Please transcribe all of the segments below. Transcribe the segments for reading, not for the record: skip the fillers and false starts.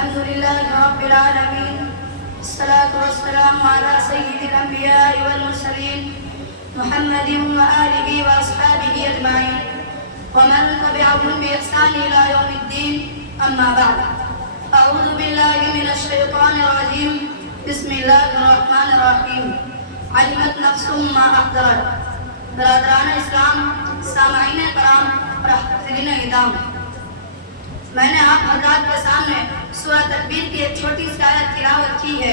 الحمد لله رب العالمين، الصلاة والسلام على سيد الأنبياء والمرسلين محمد وآله وأصحابه أجمعين ومن تبعهم بإحسان إلى يوم الدين. أما بعد، أعوذ بالله من الشيطان الرجيم. بسم الله الرحمن الرحيم. علمت نفس ما أحضرت. برادران اسلام، سامعین کرام اور حاضرین اعظام، میں نے آپ حضرات کے سامنے سورہ تکبیر کی ایک چھوٹی سی آیت تلاوت کی ہے،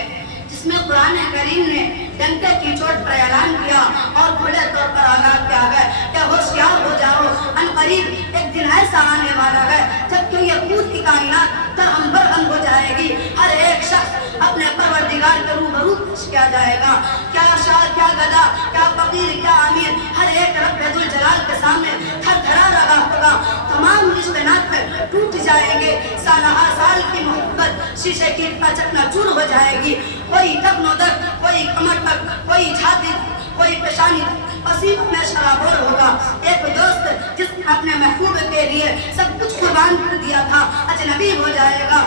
جس میں قرآن کریم نے ڈنکے کی چوٹ پر اعلان کیا اور کھلے طور پر آگاہ کیا ہے کہ ہوشیار ہو جاؤ، ان قریب ایک دن ایسا آنے والا ہے جبکہ یہ پوری کائنات درہم برہم ہو جائے گی. ہر ایک شخص اپنے پروردگار کے روبرو پیش کیا جائے گا. کیا شاہ، کیا گدا، کیا فقیر، کیا امیر، ہر ایک رب ذوالجلال کے سامنے تھر تھرا رہا ہوگا. تمام رشتے ناطے ٹوٹ جائیں گے. سالہ سال کی محبت شیشے کی چکنا چور ہو جائے گی. کوئی دفن و دفن، کوئی کمر تک، کوئی چھاتی، کوئی پیشانی پسیب میں شرابور ہوگا. ایک دوست جس نے اپنے محبوب کے لیے سب کچھ قربان کر دیا تھا اجنبی ہو جائے گا.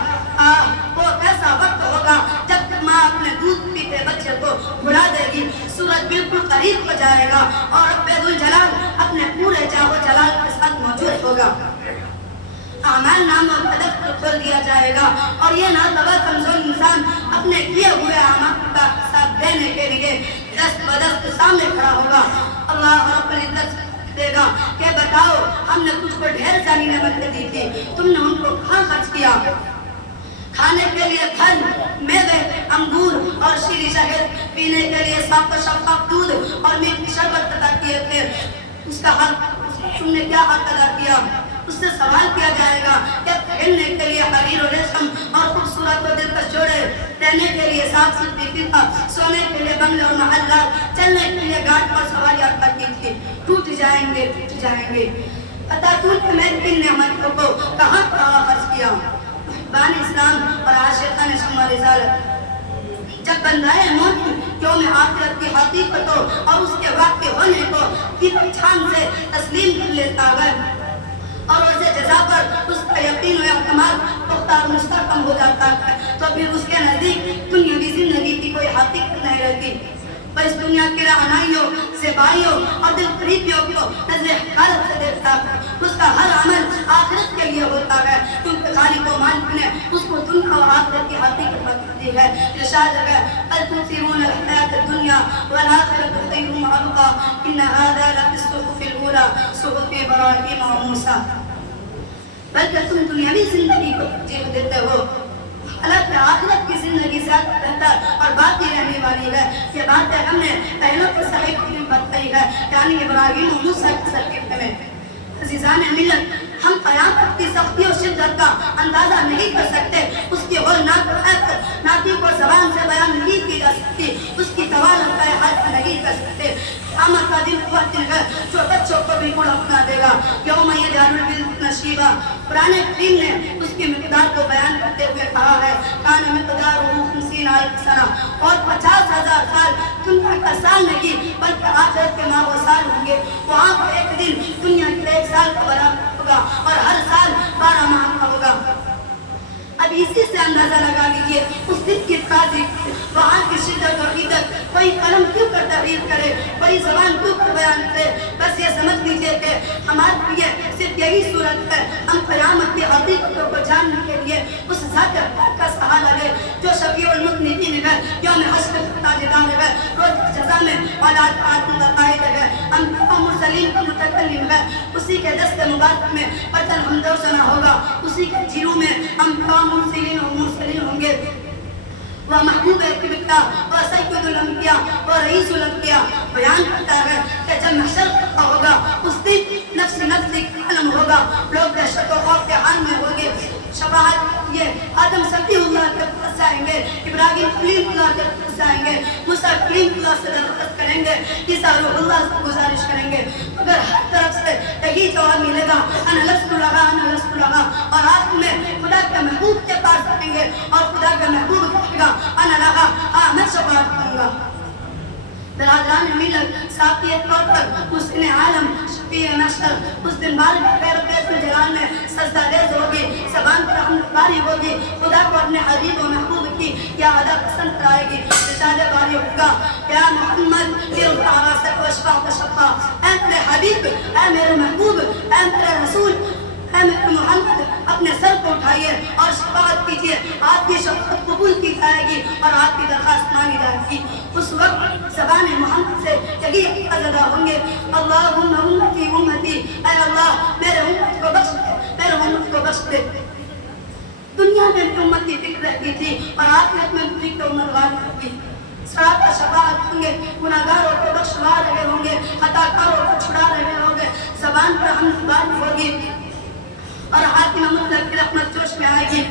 وہ کیسا وقت ہوگا جب ماں اپنے دودھ پیتے بچے کو بھلا دے گی. سورج بالکل قریب ہو جائے گا اور رب ذوالجلال اپنے پورے جاہ و جلال کے ساتھ موجود ہوگا. اعمال نامہ کا دفتر کھول دیا جائے گا اور یہ ناتوہ کمزور انسان اپنے کیے ہوئے اعمال کا حساب دینے کے لیے دست بدست سامنے کھڑا ہوگا. اللہ رب العزت دے گا کہ بتاؤ، ہم نے کچھ کو ڈھیر ساری نعمتیں دی تھی، تم نے ان کو کہاں خرچ کیا؟ کھانے کے لیے پھل، میوے، انگور اور شیریں شہد، پینے کے لیے صاف و شفاف دودھ اور میٹھی شربت عطا کیے تھے. اس کا حق تم نے کیا حق ادا کیا؟ اس سے سوال کیا جائے گا کہ پہننے کے لیے حریر و ریشم اور خوبصورت و دلکش جوڑے، رہنے کے لیے صاف ستھری فضا، سونے کے لیے بنگلے اور محلات، چلنے کے لیے گاڑ پر سواری عطا کی تھی. ٹوٹ جائیں گے، ٹوٹ جائیں گے. پتہ کیوں کہ میں ان نعمتوں کو کہاں کہاں خرچ کیا؟ محبان اسلام اور عاشقان شمع رسالت، جب بندائے موت یوم آخرت کی حقیقتوں اور اس کے واقع ہونے کو کی پہچان سے تسلیم کر لیتا ہے اور اسے جزا پر اس کا یقین و اعتماد پختہ اور مستحکم ہو جاتا ہے، تو پھر اس کے نزدیک دنیاوی زندگی کی کوئی حقیقت نہیں رہتی. وہ اس دنیا کی رعنائیوں، زیبائیوں اور دل فریبیوں کو نظر حقارت سے دیکھتا ہے. اس کا ہر عمل آخرت کے لیے ہوتا ہے، کیونکہ خالق و مالک نے اس کو دنیا و آخرت کی حقیقت بتا دی ہے. ارشاد ہے بل تؤثرون الحیاۃ الدنیا والآخرۃ خیر وابقیٰ ان ھذا لفی الصحف الاولیٰ صحف ابراہیم و موسیٰ. بلکہ تم دنیاوی زندگی کو ترجیح دیتے ہو، حالانکہ آخرت کی زندگی زیادہ بہتر اور باقی رہنے والی ہے. یہ باتیں ہم نے پہلوں کے صحیح میں بتائی ہے، یعنی ابراہیم و موسیٰ کی صحیفے میں. عزیزان ملت، ہم قیامت کی سختی و شدت کا اندازہ نہیں کر سکتے. اس کی ہولناک ناطق اور زبان سے بیان نہیں کی جا سکتی. اس کی توانائی کا احاطہ نہیں کر سکتے. قیامت کا دن وہ دن ہے جو بچوں کو بالکل اپنا دے گا. یوم یجعل الولدان شیبا. قرآن کریم نے اس کی مقدار کو بیان کرتے ہوئے کہا ہے کان مقدارہ 50,000 سنہ، اور 50,000 سال دنیا کا سال نہیں بلکہ آخرت کے ماہ و سال ہوں گے. وہاں پر ایک دن دنیا کے 1 سال کا برابر ہوگا اور ہر سال 12 ماہ کا ہوگا. اب اسی سے اندازہ لگا لیجیے اس دن کی تازی، وہاں کی شدت اور عدت. کوئی قلم کیوں کر تحریر کرے، کوئی زبان کیوں کر بیان کرے. بس یہ سمجھ لیجیے کہ ہمارے لیے صرف یہی صورت ہے ہم قیامت کی حقیقتوں کو جاننے کے لیے اس ذات پاک کا سہارا لے جو شفیع المذنبین ہے، یوم حشر کا تاجدار ہے، روز جزا میں اولاد آدم کا قائد ہے، انبیاء و مرسلین کا متکلم ہے. اسی کے دست مبارک میں برتن حمد و ثنا ہوگا، اسی کے جیروں میں انبیاء مرسلین ہوں گے. وہ محبوب کبریاء و سید الانبیاء و رئیس الانبیاء. بیان کرتا ہے کہ جب محشر کا ہوگا اس دن نفس نفسی عالم ہوگا، لوگ دہشت و خوف کے حال میں ہوں گے. شفاعت یہ آدم صفی اللہ کے پاس جائیں گے، ابراہیم کلیم اللہ کے پاس جائیں گے، موسیٰ کلیم اللہ سے درخواست کریں گے، عیسیٰ روح اللہ سے گزارش کریں گے. اگر ہر طرف سے یہی جواب ملے گا انا لست لہا انا لست لہا، اور آخر میں خدا کے محبوب کے پاس جائیں گے اور خدا کے محبوب کہے گا انا لہا، ہاں میں شفاعت کروں گا. برادران ملت، ساقی طور پر مسکن عالم شفیع محشر اس دن بار بیر بیت الجلال میں سجدہ ریز ہوگی، زبان پر حمد باری ہوگی، خدا کو اپنے حبیب و محبوب کی یا ادا پسند کرائے گی. ارشاد باری ہوگا یا محمد ارفع راسک واشفع تشفع. اے میرے حبیب، اے میرے محبوب، اے میرے رسول، اے میرے محمد، اپنے سر کو اٹھائیے اور شفاعت کیجیے. آپ کی شفاعت قبول کی جائے گی اور آپ کی درخواست مانی جائے گی. اس وقت زبان محمد سے یہی الفاظ ادا ہوں گے اللہم امتی امتی. اے اللہ میرے امت کو بخش دے، میرے امت کو بخش دے. دنیا میں بھی امت کی فکر رہتی تھی اور آخرت میں بھی فکر امت غالب ہوگی. صراط کا شفاعت ہوں گے، گناہگاروں کو بخشوا رہے ہوں گے، خطا کاروں کو چھڑا رہے ہوں گے. زبان پر حمد باری ہوگی اور حاکم مطلق کی رحمت جوش میں آئے گی.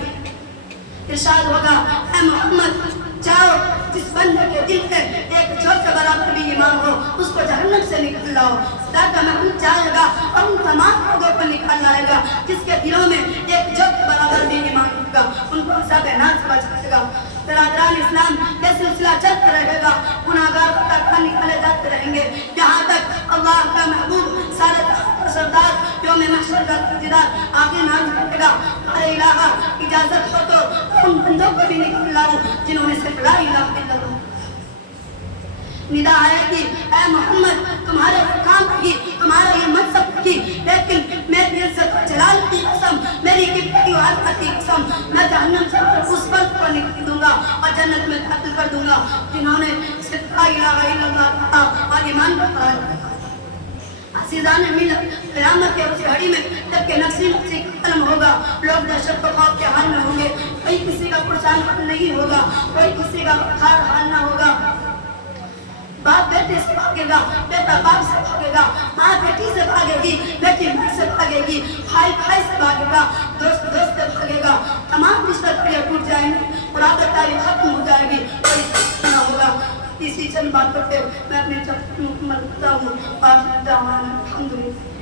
ارشاد ہوگا اے محمد جاؤ، جس بندے کے دل میں ایک جھوٹ کے برابر بھی ایمان ہو اس کو جہنم سے نکال لاؤ. خدا کا محبوب جائے گا اور ان تمام لوگوں کو نکال لائے گا جس کے دلوں میں ایک جھوٹ کے برابر بھی ایمان ہوگا. ان کو حساب ناز بچائے گا. برادران اسلام یہ سلسلہ چلتا رہے گا، گناہگار خطاکار نکالے جاتے رہیں گے یہاں تک اللہ کا محبوب سارے سردار یوم محشر کا دیدار آگے نام کرے گا. اے الہ اجازت ہو تو ان بندوں کو بھی نکال لاؤ جنہوں نے صرف لا الہ الا اللہ. ندا آیا کہ اے محمد تمہارے کام کی، تمہارا یہ منصب کی، لیکن میری عزت و جلال کی قسم، میری کبریائی و عظمت کی قسم، میں جہنم سے اس فرد کو نکال دوں گا اور جنت میں داخل کر دوں گا جنہوں نے صرف لا الہ الا اللہ کہا اور ایمان پر قرار دیا. عزیزان ملت، قیامت کے اس گھڑی میں جب کہ نفسی ختم ہوگا، لوگ دہشت و خوف کے حال میں ہوں گے. کوئی کسی کا پرسان حال نہیں ہوگا، کوئی کسی کا خار حال نہ ہوگا. باپ بیٹے سے بھاگے گا، بیٹا باپ سے بھاگے گا، ماں بیٹی سے بھاگے گی، بیٹی ماں سے بھاگے گی، بھائی بھائی سے بھاگے گا، دوست دوست سے بھاگے گا. تمام رشتے داریاں ٹوٹ جائیں گی، قرابت داری ختم ہو جائے گی، کوئی نہ ہوگا. اسی چند باتوں پہ میں اپنے مکمل کرتا ہوں. الحمدللہ.